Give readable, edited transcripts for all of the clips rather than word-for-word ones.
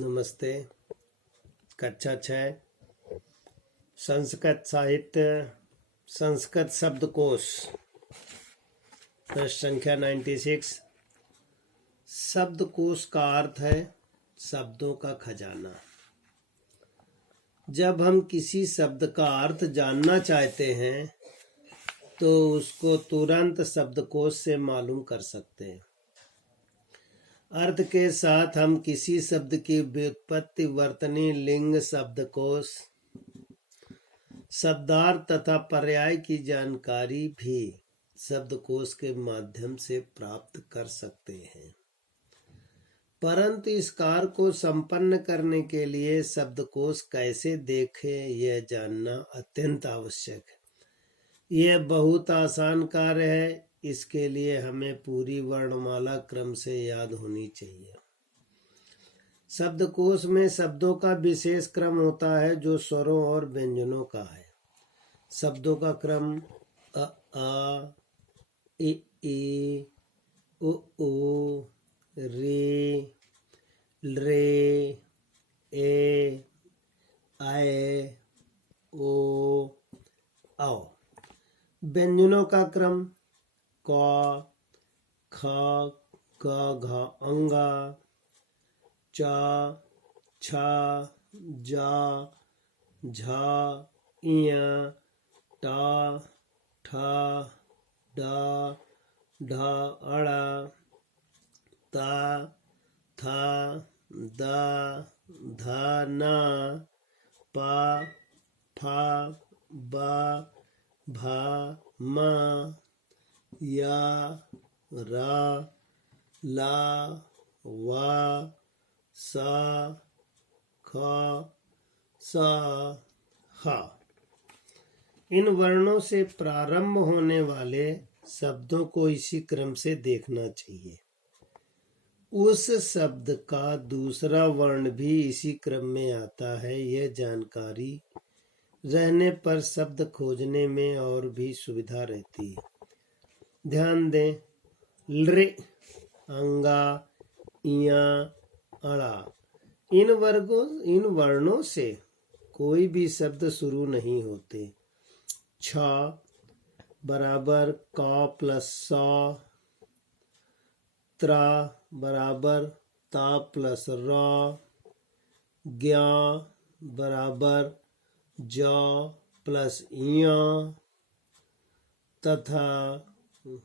नमस्ते। कक्षा 6 संस्कृत साहित्य संस्कृत शब्दकोश पृष्ठ संख्या 96। शब्दकोश का अर्थ है शब्दों का खजाना। जब हम किसी शब्द का अर्थ जानना चाहते हैं तो उसको तुरंत शब्दकोश से मालूम कर सकते हैं। अर्थ के साथ हम किसी शब्द की व्युत्पत्ति, वर्तनी, लिंग, शब्दकोश, शब्दार्थ तथा पर्याय की जानकारी भी शब्दकोश के माध्यम से प्राप्त कर सकते हैं। परंतु इस कार्य को संपन्न करने के लिए शब्दकोश कैसे देखें यह जानना अत्यंत आवश्यक है। यह बहुत आसान कार्य है। इसके लिए हमें पूरी वर्णमाला क्रम से याद होनी चाहिए। शब्दकोश में शब्दों का विशेष क्रम होता है जो स्वरों और व्यंजनों का है। शब्दों का क्रम अ, आ, इ, उ, रे, रे, ए, आए, ओ, आओ। व्यंजनों का क्रम क, ख, ग, घ, अंगा, च, छ, ज, झ, इय, ट, ठ, ड, ढ, अड़, त, थ, द, ध, न, प, फ, ब, भ, म, य, र, ल, व, स, ख, स, ह। इन वर्णों से प्रारंभ होने वाले शब्दों को इसी क्रम से देखना चाहिए। उस शब्द का दूसरा वर्ण भी इसी क्रम में आता है। यह जानकारी रहने पर शब्द खोजने में और भी सुविधा रहती है। ध्यान दें, लृ, अंगा, इया, अड़ा, इन वर्णों से कोई भी शब्द शुरू नहीं होते। छ बराबर क प्लस स, त्र बराबर ता प्लस र, ज्ञ बराबर ज प्लस इय, तथा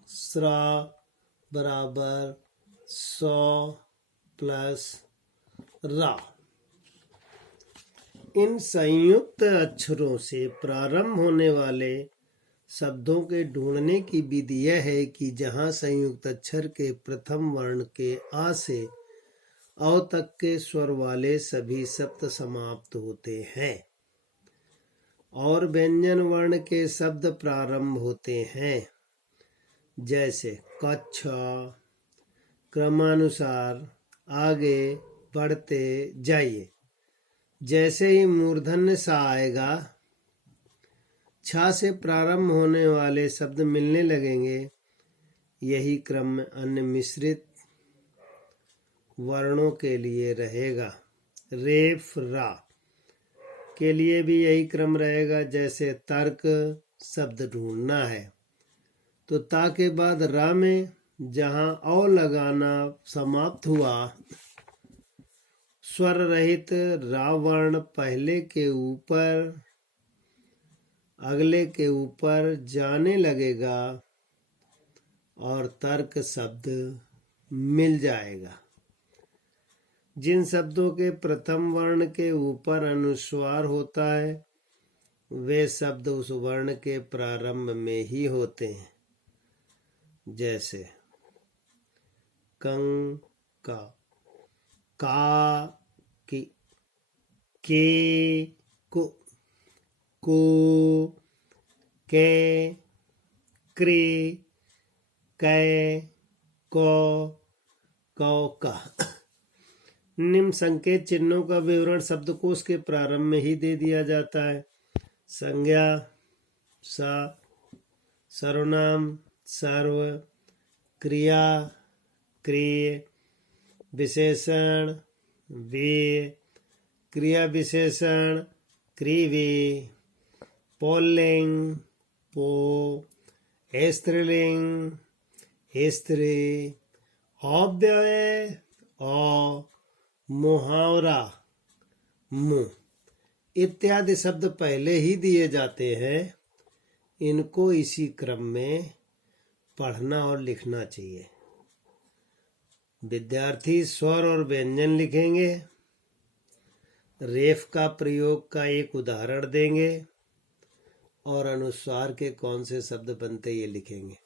स्र बराबर स प्लस रा। इन संयुक्त अक्षरों से प्रारंभ होने वाले शब्दों के ढूंढने की विधि यह है कि जहाँ संयुक्त अक्षर के प्रथम वर्ण के आ से औ तक के स्वर वाले सभी शब्द समाप्त होते हैं और व्यंजन वर्ण के शब्द प्रारंभ होते हैं। जैसे कच्छ, क्रमानुसार आगे बढ़ते जाइए। जैसे ही मूर्धन्य सा आएगा, छ से प्रारंभ होने वाले शब्द मिलने लगेंगे। यही क्रम अन्य मिश्रित वर्णों के लिए रहेगा। रेफ, रा के लिए भी यही क्रम रहेगा। जैसे तर्क शब्द ढूंढना है तो ता के बाद रा में जहां औ लगाना समाप्त हुआ, स्वर रहित रा वर्ण पहले के ऊपर अगले के ऊपर जाने लगेगा और तर्क शब्द मिल जाएगा। जिन शब्दों के प्रथम वर्ण के ऊपर अनुस्वार होता है वे शब्द उस वर्ण के प्रारंभ में ही होते हैं। जैसे कंग का, की, के को, के, क्रे, कै, को, का। निम्न संकेत चिन्हों का विवरण शब्दकोश के प्रारंभ में ही दे दिया जाता है। संज्ञा सा, सर्वनाम सर्व, क्रिया क्रिय, विशेषण वे, क्रिया विशेषण क्रीवे, पुल्लिंग पो, स्त्रीलिंग स्त्री, अव्यय अ, मुहावरा मुँह इत्यादि शब्द पहले ही दिए जाते हैं। इनको इसी क्रम में पढ़ना और लिखना चाहिए। विद्यार्थी स्वर और व्यंजन लिखेंगे, रेफ का प्रयोग का एक उदाहरण देंगे और अनुस्वार के कौन से शब्द बनते ये लिखेंगे।